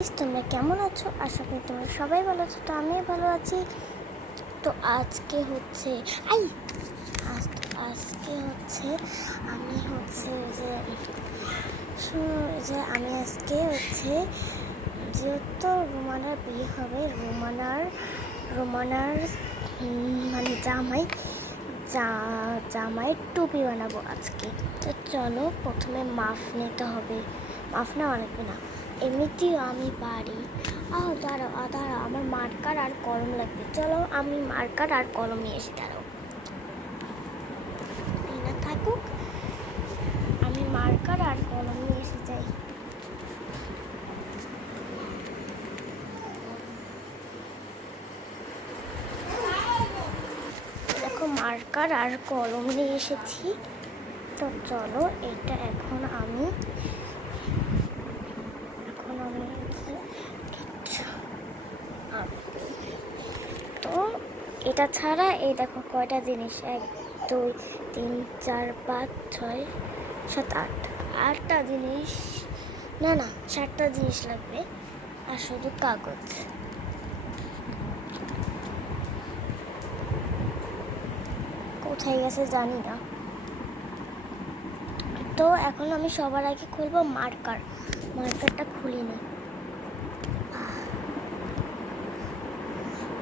তোমরা কেমন আছো? আশা করি তোমরা সবাই ভালো আছো। তো আমিও ভালো আছি। তো আজকে হচ্ছে আমি হচ্ছে আমি আজকে যেহেতু রোমানার বিয়ে হবে, রোমানার মানে জামাইয়ের টুপি বানাবো আজকে। তো চলো, প্রথমে মাপ নিতে হবে। মাপ নেওয়া লাগবে না, এমনিতেও আমি পারি। দাঁড়াও আমার মার্কার আর কলম লাগবে। চলো, আমি মার্কার আর কলম নিয়ে এসে দাঁড়াও না থাকুক, আমি মার্কার আর কলম নিয়ে এসে যাই। দেখো, মার্কার আর কলম নিয়ে এসেছি। তো চলো, এটা এখন আমি তো এটা ছাড়া এই দেখো কয়টা জিনিস, 1 2 3 4 5 6 7 8টা জিনিস, না 7টা জিনিস লাগবে। আর শুধু কাগজ। কোথায় গেছে জানি না। তো এখন আমি সবার আগে খুলবো মার্কারটা খুলি না।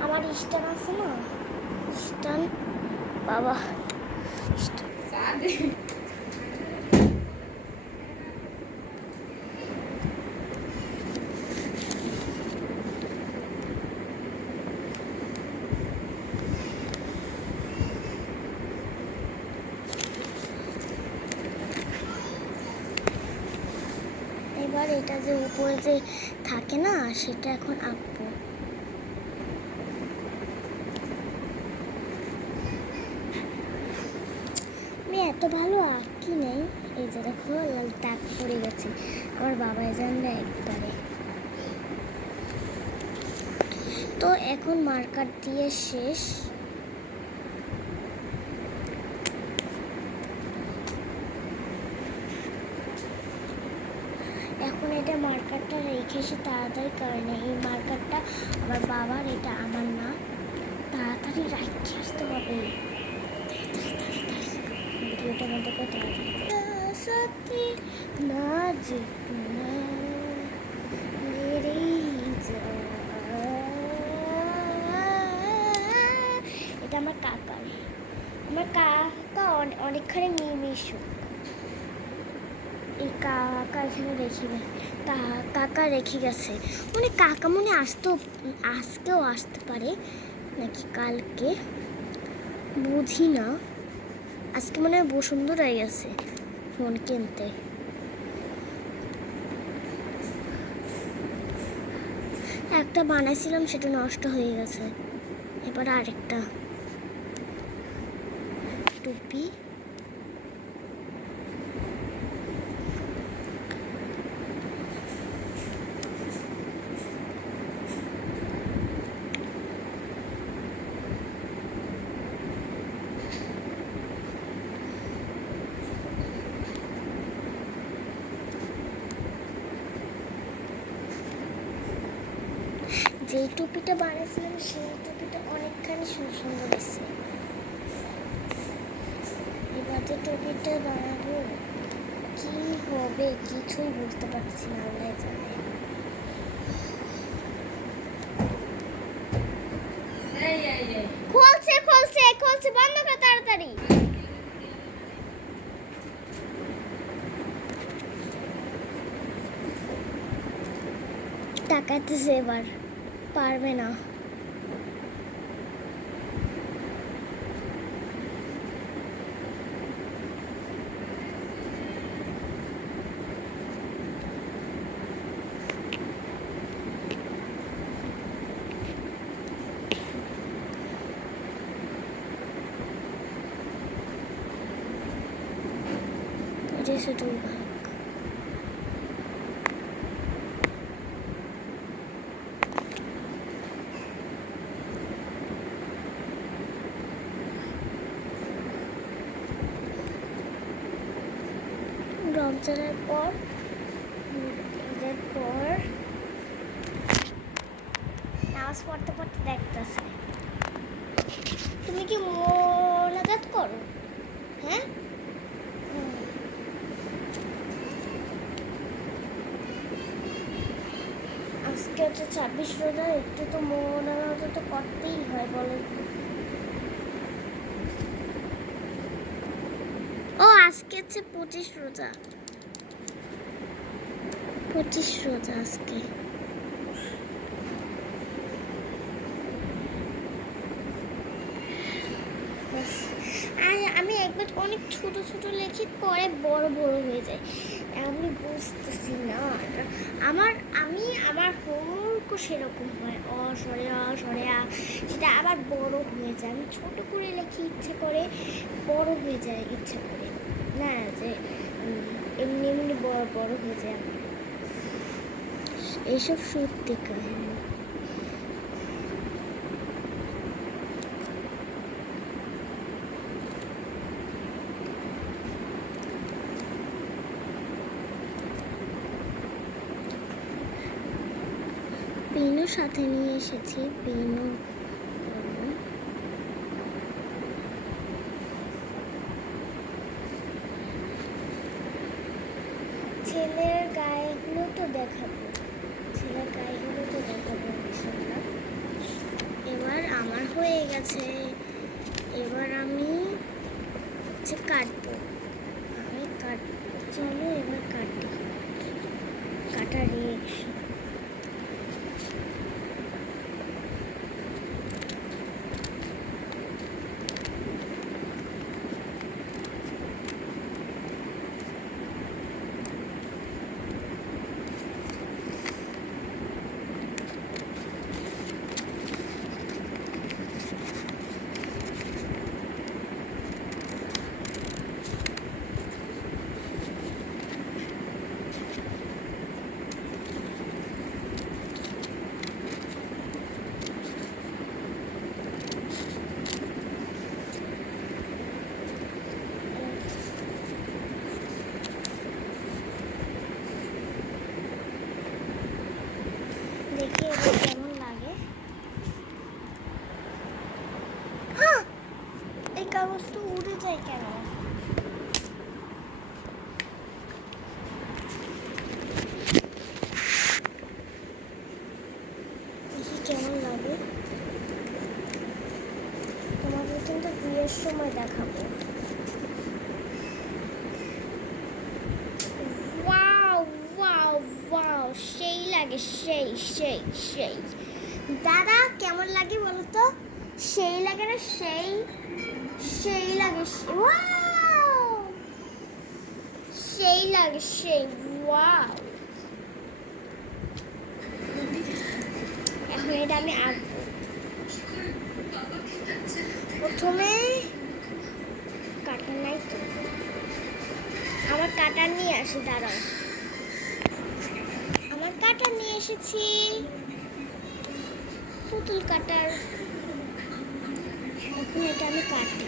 আমার স্টান আছে না, স্টান বাবা, এবার এটা যে উপরে যে থাকে না, সেটা এখন আঁকবো। আমি এত ভালো আঁকি নেই। এই যে দেখো, লাল দাগ পড়ে গেছে, আমার বাবাই জানলে একবারে। তো এখন মার্কার দিয়ে শেষ। এখন এটা মার্কারটা রেখে এসে তাড়াতাড়ি কারণে এই মার্কারটা আমার বাবার, এটা আমার না। তাড়াতাড়ি রাখতে আসতে হবে। ভিডিওটা মধ্যে করে তাড়াতাড়ি না যেত না এটা আমার কাকা অনেকখানি মিশু। এই কাকা এখানে কাকা রেখে গেছে। মানে কাকা মনে আজকেও আসতে পারে নাকি কালকে, বুঝি না। আজকে মনে হয় বসুন্ধরায় গেছে ফোন কিনতে। একটা বানাইছিলাম, সেটা নষ্ট হয়ে গেছে। এবার আরেকটা টুপি। যেই টুপিটা বানিয়েছিলাম সেই টুপিটা অনেকখানি সুন্দর হয়েছে। এবার যে টুপিটা বানাবো কি হবে কিছুই বুঝতে পারছি না, আল্লাহ জানে। খোলছে বন্ধ কর তাড়াতাড়ি। তাকাইতেছে, এবার পারবে না। जैसे तुम রমজানের পর নামাজ পড়তে পড়তে দেখতেছে। তুমি কি মোনাজাত করো? হ্যাঁ, আজকে হচ্ছে 26 রোজা, একটু তো মোনাজাত তো করতেই হয়, বলো। ও আজকে হচ্ছে 25 রোজা, 25 রোজা আজকে। আর আমি একবার অনেক ছোট ছোট লিখি, পরে বড় বড় হয়ে যায়। আমি বুঝতেছি না। আমার হোমওয়ার্কও সেরকম হয়, সরে সেটা আবার বড় হয়ে যায়। আমি ছোট করে লিখি ইচ্ছে করে, বড় হয়ে যায় ইচ্ছে করে না, যে এমনি এমনি বড় বড় হয়ে যায় আমার। এইসব সত্যি কাহিনী। পেনও সাথে নিয়ে এসেছি, পেনও ছেলের গায়েগুলো তো দেখাবো, ছেলের গায়েগুলো তো দেখাবো ইনশাআল্লাহ। এবার আমার হয়ে গেছে, এবার আমি হচ্ছে কাটবো, আমি কাটবো। চলো এবার কাটি, কাটা রিয়েকশন। দেখি এবার কেমন লাগে। হ্যাঁ, এই কাগজ তো উড়ে যায় কেন? দেখি কেমন লাগে, তোমাদের কিন্তু বিয়ের সময় দেখাবো। ওয়াও ওয়াও ওয়াও, সেই লাগে, সেই সেই সেই। দাদা কেমন লাগে বলো তো? সেই লাগে না? সেই সেই লাগে, ওয়াও, সেই লাগে, সেই। ওয়াও, এখন এটা আমি আঁকবো। প্রথমে কাটার নাই তো, আমার কাটার নিয়ে আসি, দাঁড়াও। আমার কাটার নিয়ে এসেছি, পুতুল কাটার। এখন এটা আমি কাটি।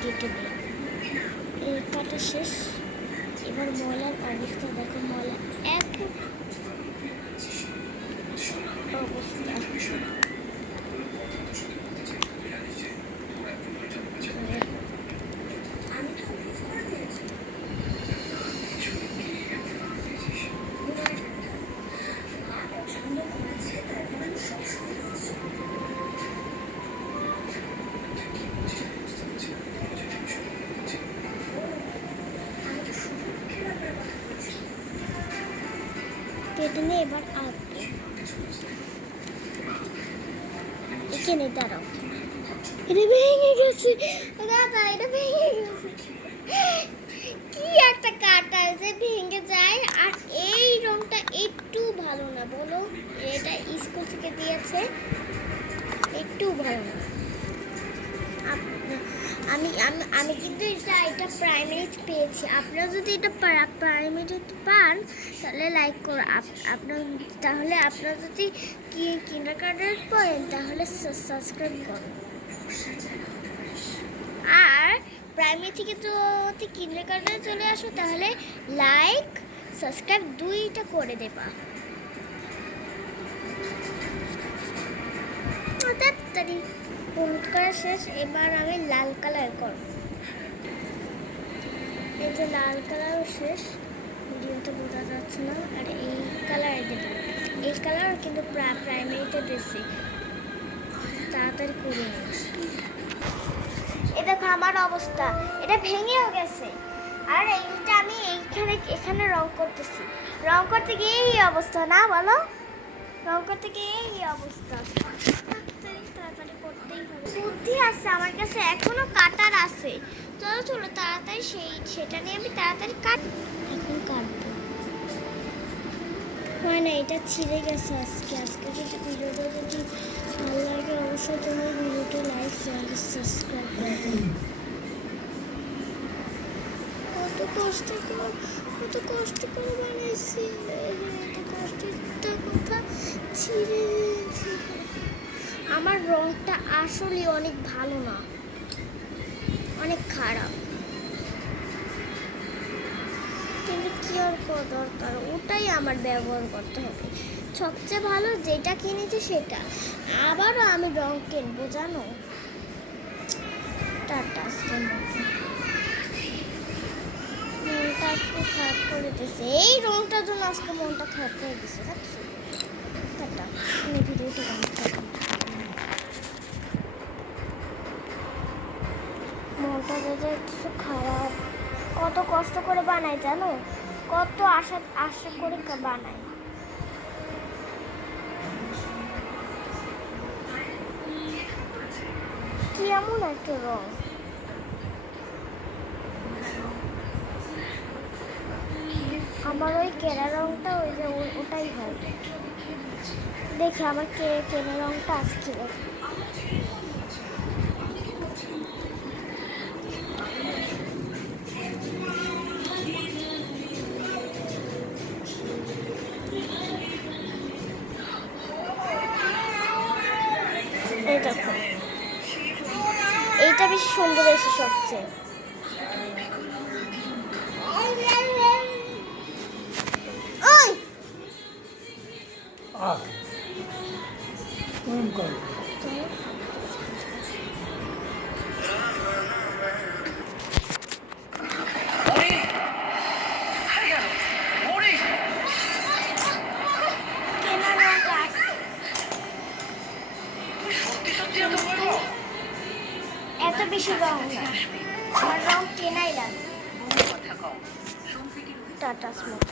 কেটে দিই, এই কাটা শেষ। এবার ময়লার অবস্থা দেখো, ময়লা এক অবস্থা। কেটে নিয়ে এবার আঁকবো। এখানে দাঁড়াও, এটা ভেঙে গেছে দাদা, এটা ভেঙে গেছে। কি একটা কাটার যে ভেঙে যায়। আর এই রংটা একটু ভালো না, বলো? এটা স্কুল থেকে দিয়েছে, একটু ভালো না। আমি আমি আমি কিন্তু এটা প্রাইমারি পেয়েছি। আপনারা যদি এটা প্রাইমারি পান তাহলে লাইক করো। আপনারা যদি কিন্ডারগার্টেন পড়েন তাহলে সাবস্ক্রাইব করুন। আর প্রাইমারি থেকে যদি কিন্ডারগার্টেনে চলে আসো তাহলে লাইক সাবস্ক্রাইব দুইটা করে দেবা। তাড়াতাড়ি হলুদ করা শেষ, এবার আমি লাল কালার করব। এই যে লাল কালারও শেষ, ভিডিওতে বোঝা যাচ্ছে না। আর এই কালার দেব, এই কালার কিন্তু প্রাইমারিতে দিয়েছি, তাড়াতাড়ি করে নিই। এ দেখো আমার অবস্থা, এটা ভেঙেও গেছে। আর এইটা আমি এখানে রং করতেছি, রং করতে গিয়ে এই অবস্থা না, বলো? রং করতে গিয়ে এই অবস্থা। তাড়াতাড়ি করতেই হবে, বুদ্ধি আছে আমার কাছে, এখনো কাটার আছে। চলো চলো তাড়াতাড়ি সেটা নিয়ে আমি তাড়াতাড়ি এখন কাটবো। হয় না, এটা ছিঁড়ে গেছে আজকে যদি ভিডিওটা যদি ভালো লাগে অবশ্যই তোমার ভিডিওটা লাইক শেয়ার সাবস্ক্রাইব করবে। কত কষ্ট করে বানাইছি, এত কষ্টটা কথা ছিঁড়ে দিয়েছি। আমার রংটা আসলে অনেক ভালো না, অনেক খারাপ, কিন্তু কি আর দরকার, ওটাই আমার ব্যবহার করতে হবে। সবচেয়ে ভালো যেটা কিনেছি সেটা, আবারও আমি রং কিনবো জানো। টাটা, আজকের মতো মনটা আজকে খারাপ করে দিয়েছে, এই রংটার জন্য আজকে মনটা খারাপ করে দিয়েছে। টাটা, আমি ভিডিওটি মনটা যে কিছু খারাপ, কত কষ্ট করে বানাই জানো, কত আশা করে বানাই। কি এমন একটা রং, আমার ওই কেনা রংটা ওই যে ওটাই হয়। দেখি আমার কেনা রংটা আজকে এই দেখো, এইটা বেশি সুন্দর হয়েছে সবচেয়ে। এত বেশি রং না, আমার রং কেনাই লাগে। Tata smoke.